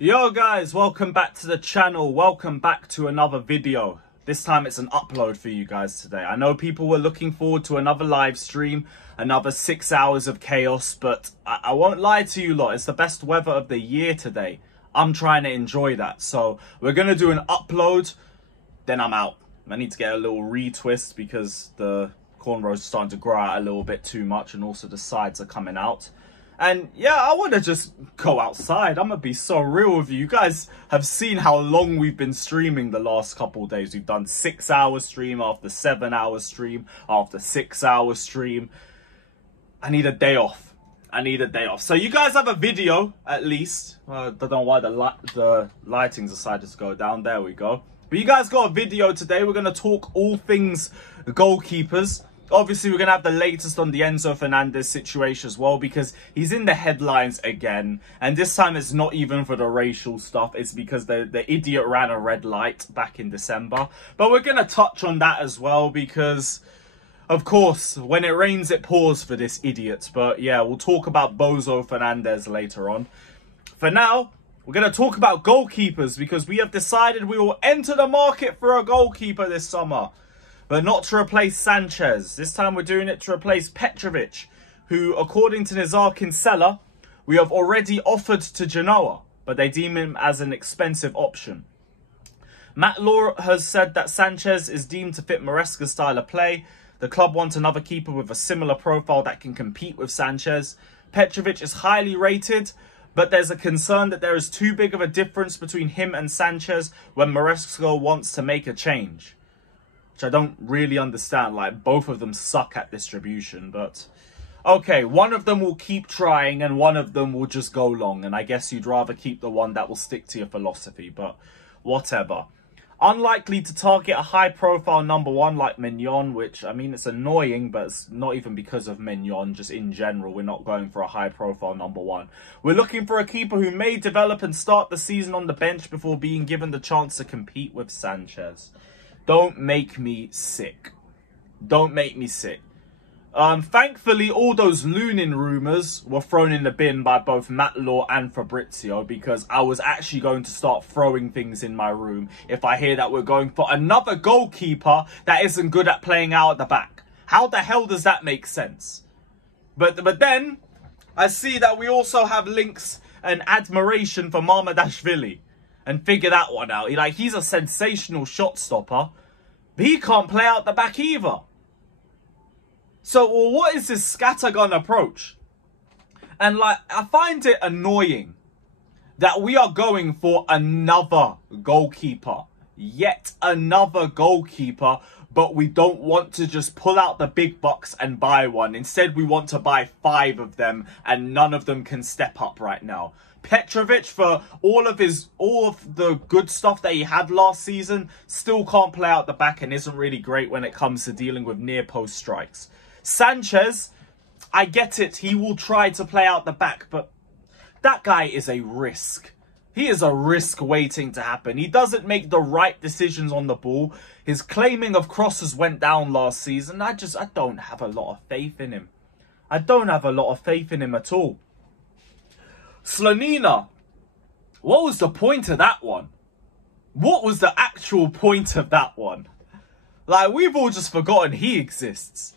Yo guys, welcome back to the channel. Welcome back to another video. This time it's an upload for you guys today. I know people were looking forward to another live stream, another 6 hours of chaos, but I won't lie to you lot, it's the best weather of the year today. I'm trying to enjoy that. So we're going to do an upload, then I'm out. I need to get a little retwist because the cornrows are starting to grow out a little bit too much, and also the sides are coming out. And yeah, I want to just go outside. I'm going to be so real with you. You guys have seen how long we've been streaming the last couple of days. We've done 6 hour stream after 7 hour stream after 6 hour stream. I need a day off. I need a day off. So you guys have a video at least. I don't know why the lighting's decided to go down. There we go. But you guys got a video today. We're going to talk all things goalkeepers. Obviously, we're going to have the latest on the Enzo Fernandez situation as well, because he's in the headlines again. And this time it's not even for the racial stuff. It's because the idiot ran a red light back in December. But we're going to touch on that as well because, of course, when it rains, it pours for this idiot. But yeah, we'll talk about Bozo Fernandez later on. For now, we're going to talk about goalkeepers because we have decided we will enter the market for a goalkeeper this summer. But not to replace Sanchez. This time we're doing it to replace Petrović, who, according to Nizar Kinsella, we have already offered to GENOA, but they deem him as an expensive option. Matt Law has said that Sanchez is deemed to fit Maresca's style of play. The club wants another keeper with a similar profile that can compete with Sanchez. Petrović is highly rated, but there's a concern that there is too big of a difference between him and Sanchez when Maresca wants to make a change. Which I don't really understand. Like, both of them suck at distribution, but okay, one of them will keep trying and one of them will just go long, and I guess you'd rather keep the one that will stick to your philosophy, but whatever. Unlikely to target a high profile number one like Mignon, which, I mean, it's annoying, but it's not even because of Mignon, just in general. We're not going for a high profile number one. We're looking for a keeper who may develop and start the season on the bench before being given the chance to compete with Sanchez. Don't make me sick. Don't make me sick. Thankfully, all those Lunin rumours were thrown in the bin by both Matt Law and Fabrizio, because I was actually going to start throwing things in my room if I hear that we're going for another goalkeeper that isn't good at playing out at the back. How the hell does that make sense? But then, I see that we also have links and admiration for Marmadashvili. And figure that one out. He's a sensational shot stopper, but he can't play out the back either. So, well, what is this scattergun approach? And I find it annoying that we are going for another goalkeeper. Yet another goalkeeper, but we don't want to just pull out the big bucks and buy one. Instead, we want to buy 5 of them, and none of them can step up right now. Petrović, for all of the good stuff that he had last season, still can't play out the back and isn't really great when it comes to dealing with near post strikes. Sanchez, I get it, he will try to play out the back, but that guy is a risk. He is a risk waiting to happen. He doesn't make the right decisions on the ball. His claiming of crosses went down last season. I don't have a lot of faith in him. I don't have a lot of faith in him at all. Slonina, what was the point of that one? What was the actual point of that one? We've all just forgotten he exists.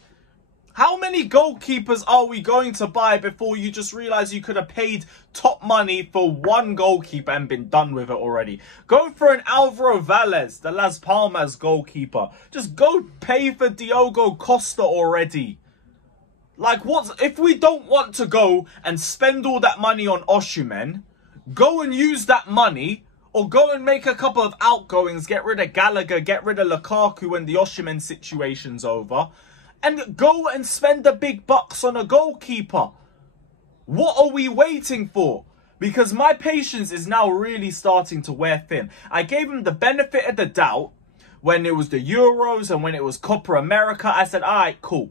How many goalkeepers are we going to buy before you just realise you could have paid top money for one goalkeeper and been done with it already? Go for an Álvaro Vélez, the Las Palmas goalkeeper. Just go pay for Diogo Costa already. If we don't want to go and spend all that money on Osimhen, go and use that money, or go and make a couple of outgoings, get rid of Gallagher, get rid of Lukaku when the Osimhen situation's over, and go and spend the big bucks on a goalkeeper. What are we waiting for? Because my patience is now really starting to wear thin. I gave him the benefit of the doubt when it was the Euros and when it was Copa America. I said, all right, cool.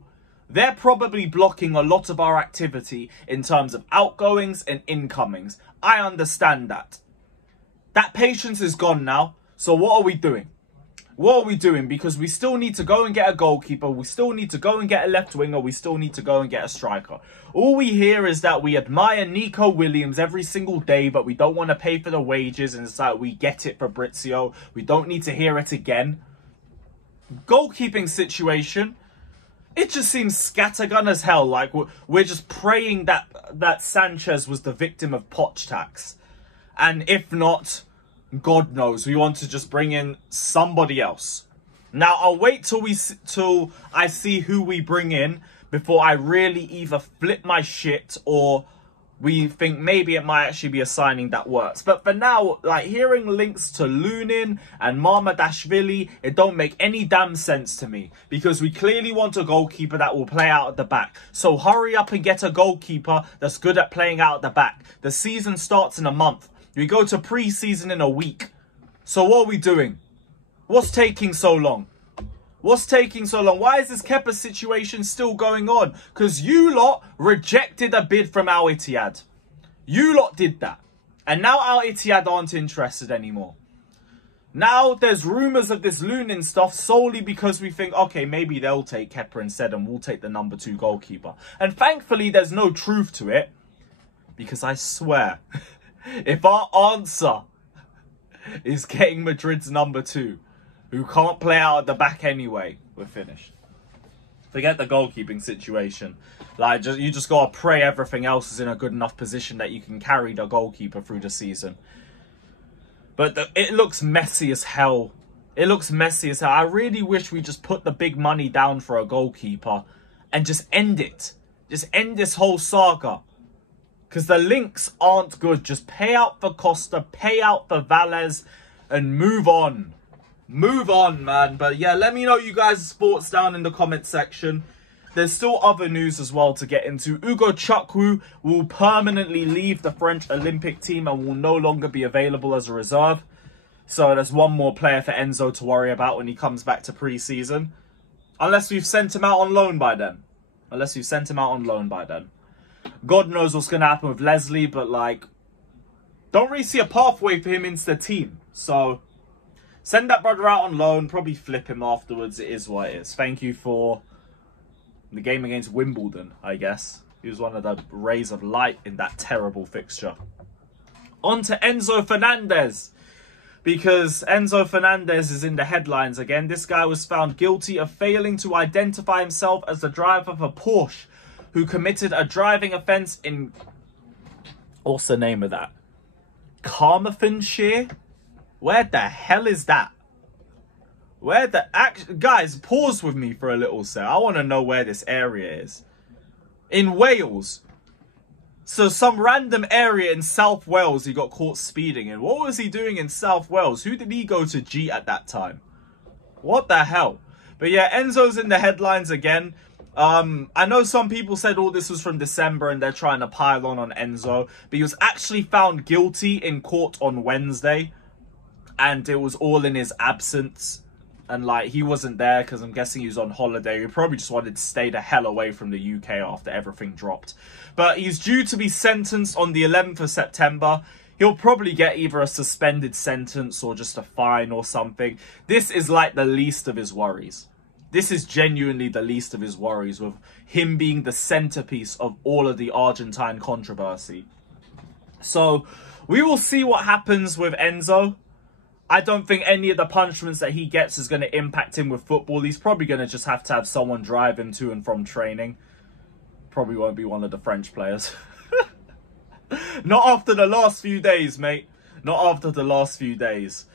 They're probably blocking a lot of our activity in terms of outgoings and incomings. I understand that. That patience is gone now. So what are we doing? What are we doing? Because we still need to go and get a goalkeeper. We still need to go and get a left winger. We still need to go and get a striker. All we hear is that we admire Nico Williams every single day, but we don't want to pay for the wages. And it's like, we get it, Fabrizio. We don't need to hear it again. Goalkeeping situation, it just seems scattergun as hell. Like, we're just praying that Sanchez was the victim of Poch tax. And if not, God knows, we want to just bring in somebody else. Now, I'll wait till I see who we bring in before I really either flip my shit or we think maybe it might actually be a signing that works. But for now, like, hearing links to Lunin and Marmadashvili, it don't make any damn sense to me. Because we clearly want a goalkeeper that will play out at the back. So hurry up and get a goalkeeper that's good at playing out at the back. The season starts in a month. We go to pre-season in a week. So what are we doing? What's taking so long? What's taking so long? Why is this Kepa situation still going on? Because you lot rejected a bid from Al Ittihad. You lot did that. And now Al Ittihad aren't interested anymore. Now there's rumours of this Lunin stuff solely because we think, okay, maybe they'll take Kepa instead and we'll take the number 2 goalkeeper. And thankfully there's no truth to it. Because I swear, if our answer is getting Madrid's number 2, who can't play out at the back anyway, we're finished. Forget the goalkeeping situation. Like, you just got to pray everything else is in a good enough position that you can carry the goalkeeper through the season. But it looks messy as hell. It looks messy as hell. I really wish we just put the big money down for a goalkeeper and just end it. Just end this whole saga. Because the links aren't good. Just pay out for Costa, pay out for Valles, and move on. Move on, man. But yeah, let me know you guys' thoughts down in the comment section. There's still other news as well to get into. Ugochukwu will permanently leave the French Olympic team and will no longer be available as a reserve. So there's one more player for Enzo to worry about when he comes back to pre-season. Unless we've sent him out on loan by then. Unless we've sent him out on loan by then. God knows what's going to happen with Leslie, but like, don't really see a pathway for him into the team. So send that brother out on loan, probably flip him afterwards. It is what it is. Thank you for the game against Wimbledon, I guess. He was one of the rays of light in that terrible fixture. On to Enzo Fernandez. Because Enzo Fernandez is in the headlines again. This guy was found guilty of failing to identify himself as the driver of a Porsche who committed a driving offence in... What's the name of that? Carmarthenshire? Where the hell is that? Where the... Guys, pause with me for a little sec. I want to know where this area is. In Wales. So some random area in South Wales he got caught speeding in. What was he doing in South Wales? Who did he go to G at that time? What the hell? But yeah, Enzo's in the headlines again. I know some people said all this was from December and they're trying to pile on Enzo. But he was actually found guilty in court on Wednesday. And it was all in his absence. And like, he wasn't there because I'm guessing he was on holiday. He probably just wanted to stay the hell away from the UK after everything dropped. But he's due to be sentenced on the 11th of September. He'll probably get either a suspended sentence or just a fine or something. This is like the least of his worries. This is genuinely the least of his worries, with him being the centerpiece of all of the Argentine controversy. So we will see what happens with Enzo. I don't think any of the punishments that he gets is going to impact him with football. He's probably going to just have to have someone drive him to and from training. Probably won't be one of the French players. Not after the last few days, mate. Not after the last few days.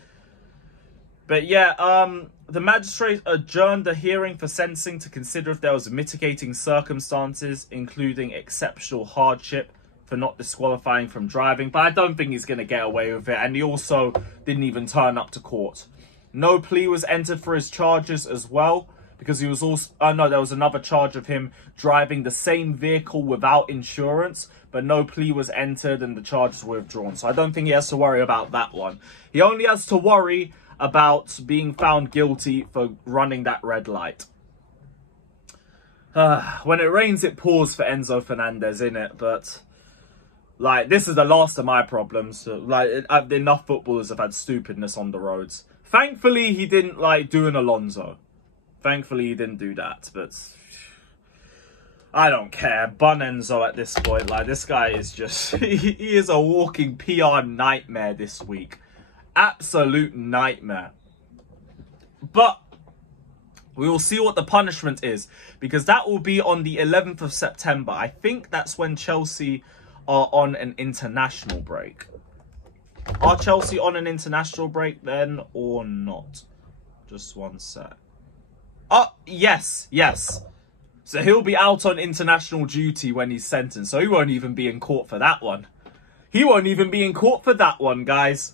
But yeah, the magistrate adjourned the hearing for sentencing to consider if there was mitigating circumstances, including exceptional hardship, for not disqualifying from driving. But I don't think he's going to get away with it. And he also didn't even turn up to court. No plea was entered for his charges as well. Because he was also... no, there was another charge of him driving the same vehicle without insurance. But no plea was entered and the charges were withdrawn. So I don't think he has to worry about that one. He only has to worry about being found guilty for running that red light. When it rains, it pours for Enzo Fernandez, innit? But... like, this is the last of my problems. Like, enough footballers have had stupidness on the roads. Thankfully, he didn't, like, do an Alonso. Thankfully, he didn't do that, but I don't care. Bun Enzo at this point. Like, this guy is just, he is a walking PR nightmare this week. Absolute nightmare. But we will see what the punishment is, because that will be on the 11th of September. I think that's when Chelsea are on an international break. Are Chelsea on an international break then or not? Just one sec. Oh, yes, yes. So he'll be out on international duty when he's sentenced. So he won't even be in court for that one. He won't even be in court for that one, guys.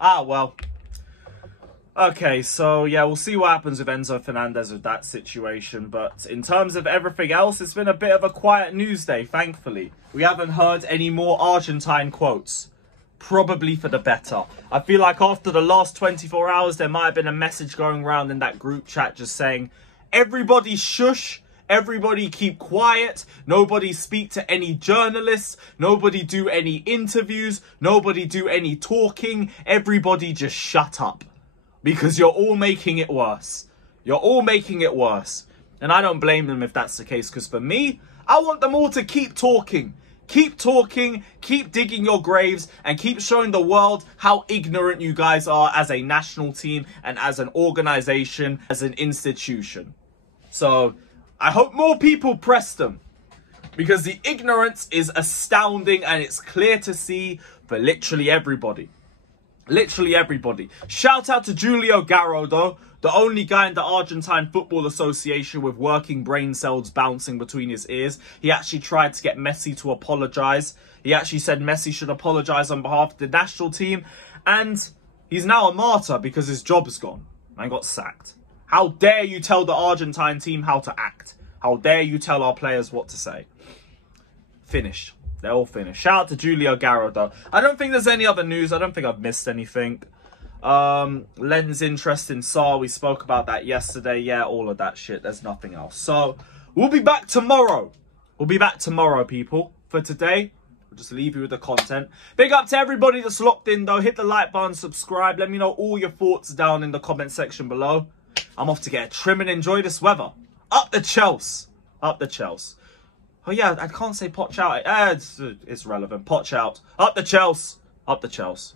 Ah, well. Okay, so yeah, we'll see what happens with Enzo Fernandez with that situation. But in terms of everything else, it's been a bit of a quiet news day, thankfully. We haven't heard any more Argentine quotes. Probably for the better. I feel like after the last 24 hours, there might have been a message going around in that group chat just saying, everybody shush, everybody keep quiet, nobody speak to any journalists, nobody do any interviews, nobody do any talking, everybody just shut up. Because you're all making it worse. You're all making it worse. And I don't blame them if that's the case, because for me, I want them all to keep talking. Keep talking, keep digging your graves, and keep showing the world how ignorant you guys are as a national team and as an organization, as an institution. So, I hope more people press them, because the ignorance is astounding and it's clear to see for literally everybody. Literally everybody. Shout out to Giulio Garro, though. The only guy in the Argentine Football Association with working brain cells bouncing between his ears. He actually tried to get Messi to apologise. He actually said Messi should apologise on behalf of the national team. And he's now a martyr because his job's gone and got sacked. How dare you tell the Argentine team how to act? How dare you tell our players what to say? Finished. They're all finished. Shout out to Giulio Garro, though. I don't think there's any other news. I don't think I've missed anything. Len's interest in Saar, we spoke about that yesterday. Yeah, all of that shit. There's nothing else. So, we'll be back tomorrow. We'll be back tomorrow, people. For today, we'll just leave you with the content. Big up to everybody that's locked in, though. Hit the like button, subscribe. Let me know all your thoughts down in the comment section below. I'm off to get a trim and enjoy this weather. Up the Chelsea. Up the Chelsea. Oh, yeah, I can't say potch out. It's relevant. Potch out. Up the Chelsea. Up the Chelsea.